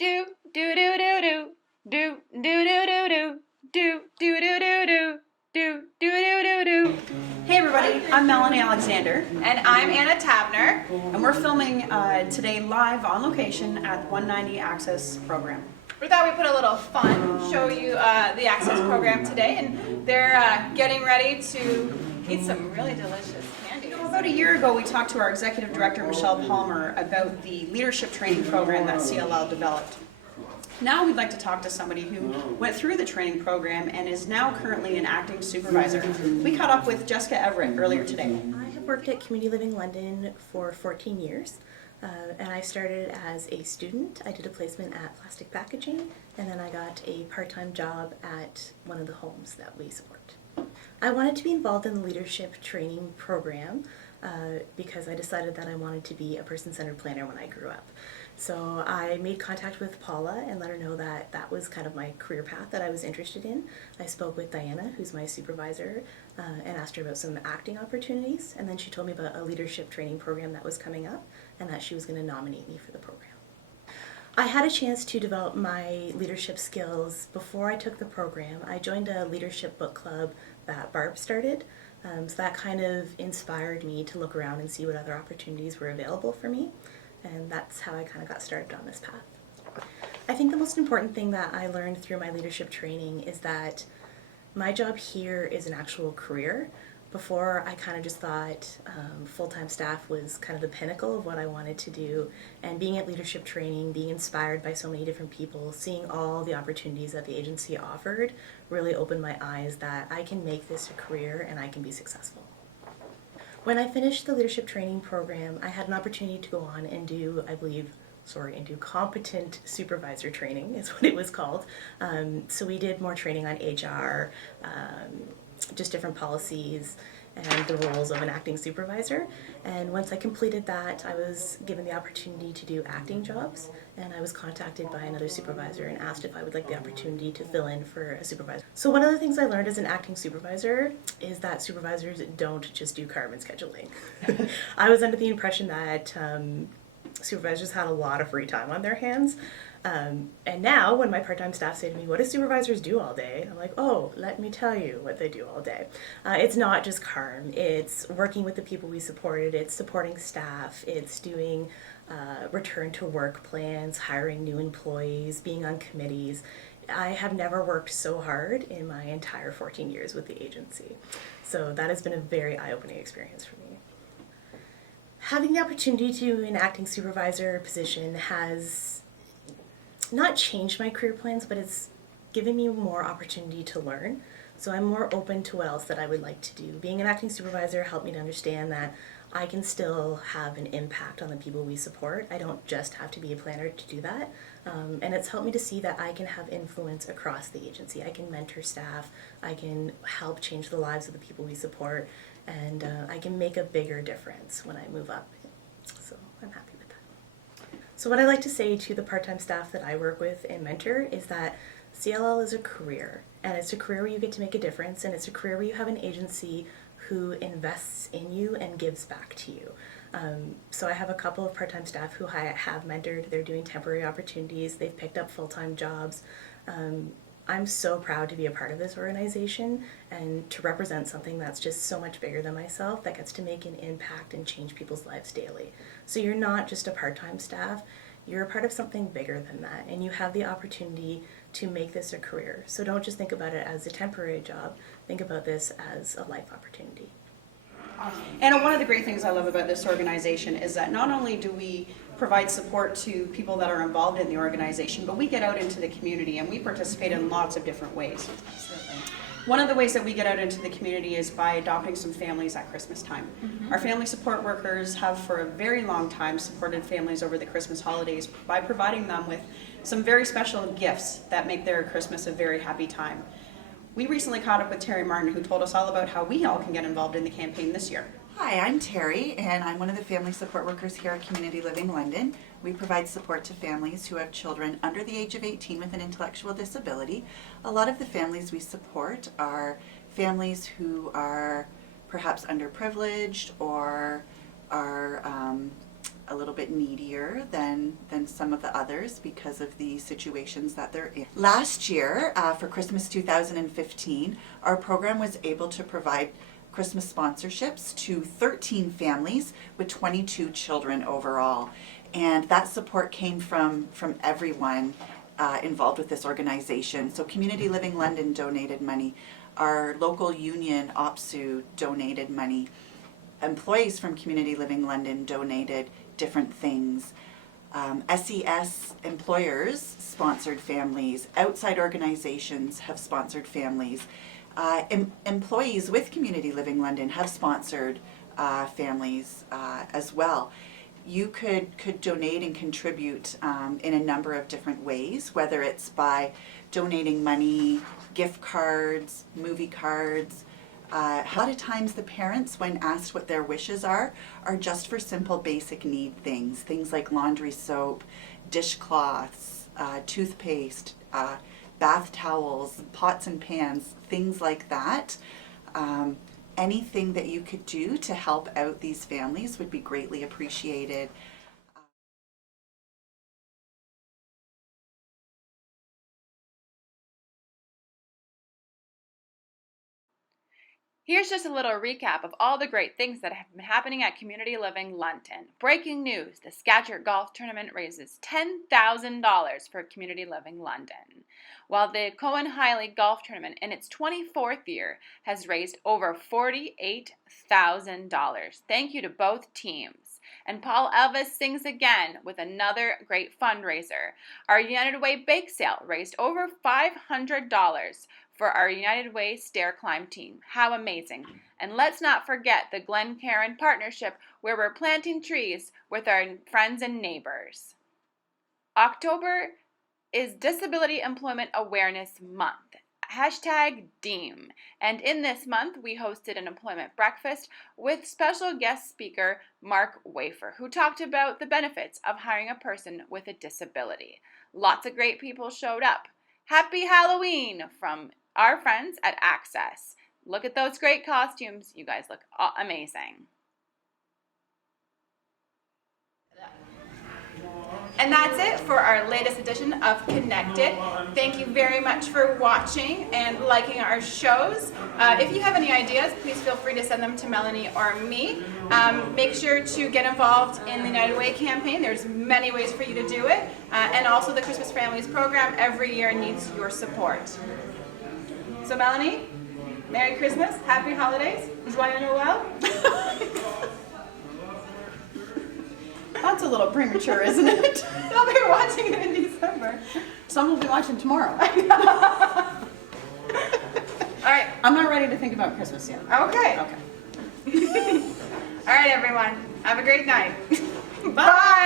do do do do do do do do do do do do do do do do do do do. Hey everybody, I'm Melanie Alexander, And I'm Anna Tabner. and we're filming today live on location at the 190 Access program. We thought we'd put a little fun, show you the Access program today, and they're getting ready to eat some really delicious candies. About a year ago, we talked to our executive director, Michelle Palmer, about the leadership training program that CLL developed. Now we'd like to talk to somebody who went through the training program and is now currently an acting supervisor. We caught up with Jessica Everett earlier today. I have worked at Community Living London for 14 years, and I started as a student. I did a placement at Plastic Packaging, and then I got a part-time job at one of the homes that we support. I wanted to be involved in the leadership training program because I decided that I wanted to be a person-centered planner when I grew up. So I made contact with Paula and let her know that that was kind of my career path that I was interested in. I spoke with Diana, who's my supervisor, and asked her about some acting opportunities, and then she told me about a leadership training program that was coming up and that she was going to nominate me for the program. I had a chance to develop my leadership skills before I took the program. I joined a leadership book club that Barb started, so that kind of inspired me to look around and see what other opportunities were available for me, and that's how I kind of got started on this path. I think the most important thing that I learned through my leadership training is that my job here is an actual career. Before, I kind of just thought full-time staff was kind of the pinnacle of what I wanted to do, and being at leadership training, being inspired by so many different people, seeing all the opportunities that the agency offered really opened my eyes that I can make this a career and I can be successful. When I finished the leadership training program, I had an opportunity to go on and do, competent supervisor training is what it was called. So we did more training on HR, just different policies and the roles of an acting supervisor. And once I completed that, I was given the opportunity to do acting jobs, and I was contacted by another supervisor and asked if I would like the opportunity to fill in for a supervisor. So one of the things I learned as an acting supervisor is that supervisors don't just do carbon scheduling. I was under the impression that supervisors had a lot of free time on their hands. And now when my part-time staff say to me, what do supervisors do all day? I'm like, oh, let me tell you what they do all day. It's not just CARM, it's working with the people we supported, it's supporting staff, it's doing return to work plans, hiring new employees, being on committees. I have never worked so hard in my entire 14 years with the agency. So that has been a very eye-opening experience for me. Having the opportunity to do an acting supervisor position has not changed my career plans, but it's given me more opportunity to learn. So I'm more open to what else that I would like to do. Being an acting supervisor helped me to understand that I can still have an impact on the people we support. I don't just have to be a planner to do that. And it's helped me to see that I can have influence across the agency. I can mentor staff, I can help change the lives of the people we support, and I can make a bigger difference when I move up. So I'm happy with that. So what I like to say to the part-time staff that I work with and mentor is that CLL is a career, and it's a career where you get to make a difference, and it's a career where you have an agency who invests in you and gives back to you. So I have a couple of part-time staff who I have mentored. They're doing temporary opportunities. They've picked up full-time jobs. I'm so proud to be a part of this organization and to represent something that's just so much bigger than myself that gets to make an impact and change people's lives daily. So you're not just a part-time staff, you're a part of something bigger than that, and you have the opportunity to make this a career. So don't just think about it as a temporary job, think about this as a life opportunity. And one of the great things I love about this organization is that not only do we provide support to people that are involved in the organization, but we get out into the community and we participate in lots of different ways. One of the ways that we get out into the community is by adopting some families at Christmas time. Our family support workers have for a very long time supported families over the Christmas holidays by providing them with some very special gifts that make their Christmas a very happy time. We recently caught up with Terry Martin, who told us all about how we all can get involved in the campaign this year. Hi, I'm Terry, and I'm one of the family support workers here at Community Living London. We provide support to families who have children under the age of 18 with an intellectual disability. A lot of the families we support are families who are perhaps underprivileged or are a little bit needier than some of the others because of the situations that they're in. Last year, for Christmas 2015, our program was able to provide Christmas sponsorships to 13 families with 22 children overall. And that support came from everyone involved with this organization. So Community Living London donated money. Our local union, OPSU, donated money. Employees from Community Living London donated different things. SES employers sponsored families. Outside organizations have sponsored families. Employees with Community Living London have sponsored families as well. You could donate and contribute in a number of different ways, whether it's by donating money, gift cards, movie cards. A lot of times the parents, when asked what their wishes are just for simple basic need things like laundry soap, dishcloths, toothpaste, bath towels, pots and pans, things like that. Anything that you could do to help out these families would be greatly appreciated. Here's just a little recap of all the great things that have been happening at Community Living London. Breaking news, the Skagit Golf Tournament raises $10,000 for Community Living London, while the Cohen-Highley Golf Tournament in its 24th year has raised over $48,000. Thank you to both teams. And Paul Elvis sings again with another great fundraiser. Our United Way Bake Sale raised over $500 for our United Way Stair Climb team. How amazing. And let's not forget the Glen Cairn Partnership, where we're planting trees with our friends and neighbors. October is Disability Employment Awareness Month. #DEEM. And in this month, we hosted an employment breakfast with special guest speaker Mark Wafer, who talked about the benefits of hiring a person with a disability. Lots of great people showed up. Happy Halloween from our friends at Access. Look at those great costumes. You guys look amazing. And that's it for our latest edition of Connected. Thank you very much for watching and liking our shows. If you have any ideas, please feel free to send them to Melanie or me. Make sure to get involved in the United Way campaign. There's many ways for you to do it. And also the Christmas Families program every year needs your support. So Melanie, Merry Christmas, Happy Holidays, Joyeux Noël. That's a little premature, isn't it? They'll be watching it in December. Some will be watching tomorrow. All right. I'm not ready to think about Christmas yet. Okay. Okay. All right, everyone. Have a great night. Bye.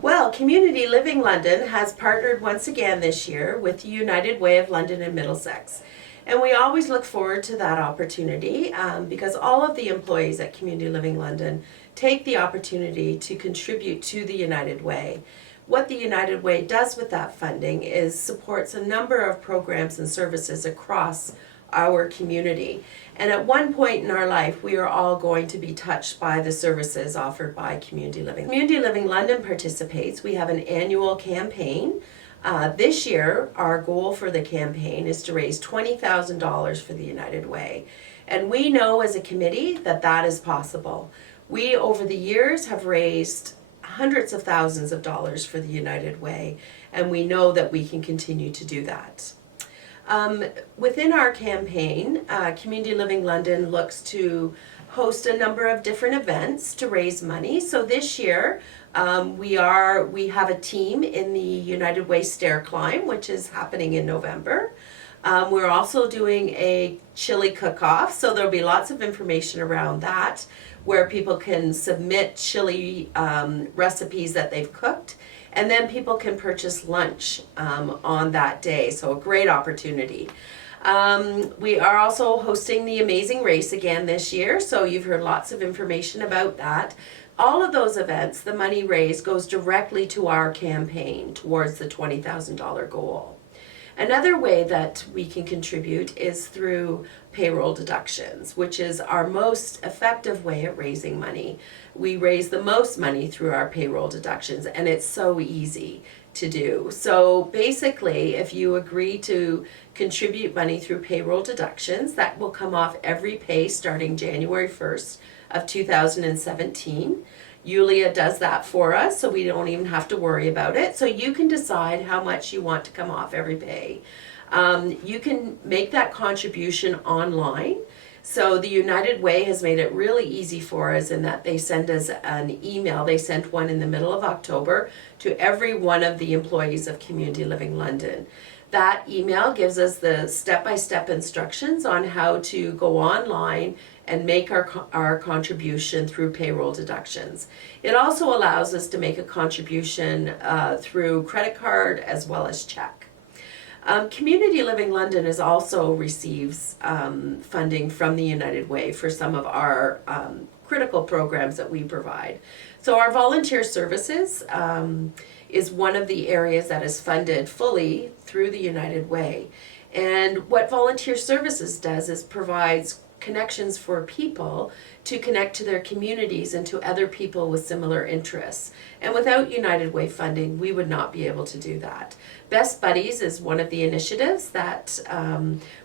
Well, Community Living London has partnered once again this year with the United Way of London and Middlesex. And we always look forward to that opportunity because all of the employees at Community Living London take the opportunity to contribute to the United Way. What the United Way does with that funding is supports a number of programs and services across our community. And at one point in our life, we are all going to be touched by the services offered by Community Living. Community Living London participates. We have an annual campaign. This year, our goal for the campaign is to raise $20,000 for the United Way. And we know as a committee that that is possible. We, over the years, have raised hundreds of thousands of dollars for the United Way, and we know that we can continue to do that. Within our campaign, Community Living London looks to host a number of different events to raise money. So this year, we have a team in the United Way Stair Climb, which is happening in November. We're also doing a chili cook-off, so there'll be lots of information around that, where people can submit chili recipes that they've cooked. And then people can purchase lunch on that day, so a great opportunity. We are also hosting the Amazing Race again this year, so you've heard lots of information about that. All of those events, the money raised goes directly to our campaign towards the $20,000 goal. Another way that we can contribute is through payroll deductions, which is our most effective way at raising money. We raise the most money through our payroll deductions, and it's so easy to do. So basically, if you agree to contribute money through payroll deductions, that will come off every pay starting January 1st of 2017. Yulia does that for us, so we don't even have to worry about it. So you can decide how much you want to come off every pay. You can make that contribution online. So the United Way has made it really easy for us in that they send us an email. They sent one in the middle of October to every one of the employees of Community Living London. That email gives us the step-by-step instructions on how to go online and make our contribution through payroll deductions. It also allows us to make a contribution through credit card as well as check. Community Living London is also receives funding from the United Way for some of our critical programs that we provide. So our volunteer services is one of the areas that is funded fully through the United Way. And what volunteer services does is provides connections for people to connect to their communities and to other people with similar interests. And without United Way funding, we would not be able to do that. Best Buddies is one of the initiatives that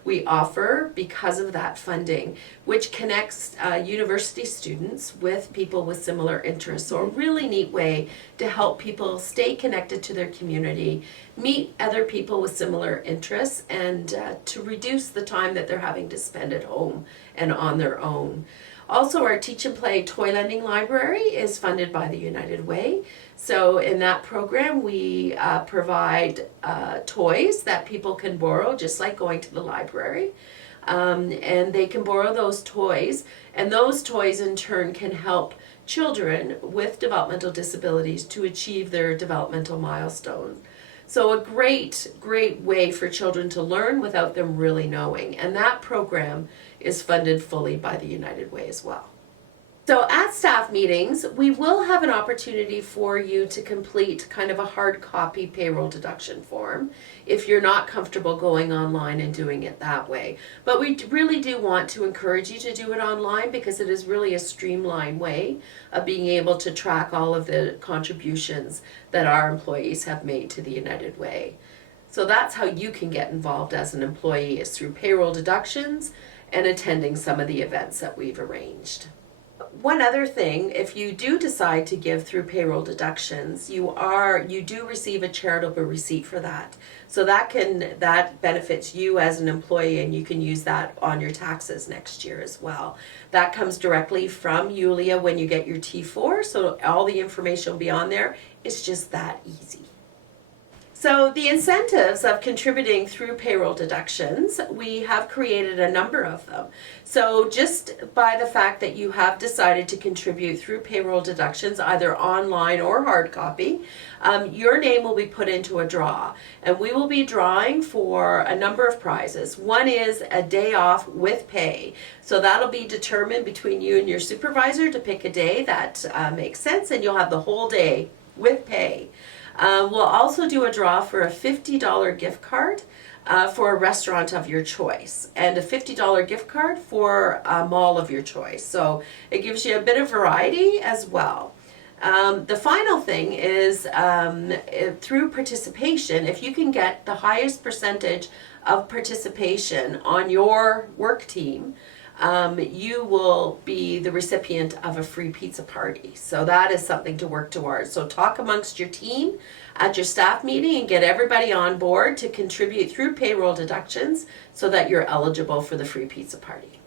we offer because of that funding, which connects university students with people with similar interests. So a really neat way to help people stay connected to their community, meet other people with similar interests, and to reduce the time that they're having to spend at home and on their own. Also, our Teach and Play Toy Lending Library is funded by the United Way. So in that program, we provide toys that people can borrow, just like going to the library. And they can borrow those toys, and those toys in turn can help children with developmental disabilities to achieve their developmental milestones. So a great way for children to learn without them really knowing. And that program is funded fully by the United Way as well. So at staff meetings, we will have an opportunity for you to complete kind of a hard copy payroll deduction form if you're not comfortable going online and doing it that way. But we really do want to encourage you to do it online because it is really a streamlined way of being able to track all of the contributions that our employees have made to the United Way. So that's how you can get involved as an employee, is through payroll deductions and attending some of the events that we've arranged. One other thing, if you do decide to give through payroll deductions, you do receive a charitable receipt for that. So that benefits you as an employee, and you can use that on your taxes next year as well. That comes directly from Yulia when you get your T4, so all the information will be on there. It's just that easy. So the incentives of contributing through payroll deductions, we have created a number of them. So just by the fact that you have decided to contribute through payroll deductions, either online or hard copy, your name will be put into a draw. And we will be drawing for a number of prizes. One is a day off with pay. So that'll be determined between you and your supervisor to pick a day that makes sense, and you'll have the whole day with pay. We'll also do a draw for a $50 gift card for a restaurant of your choice, and a $50 gift card for a mall of your choice. So it gives you a bit of variety as well. The final thing is through participation, if you can get the highest percentage of participation on your work team, you will be the recipient of a free pizza party. So that is something to work towards. So talk amongst your team at your staff meeting and get everybody on board to contribute through payroll deductions so that you're eligible for the free pizza party.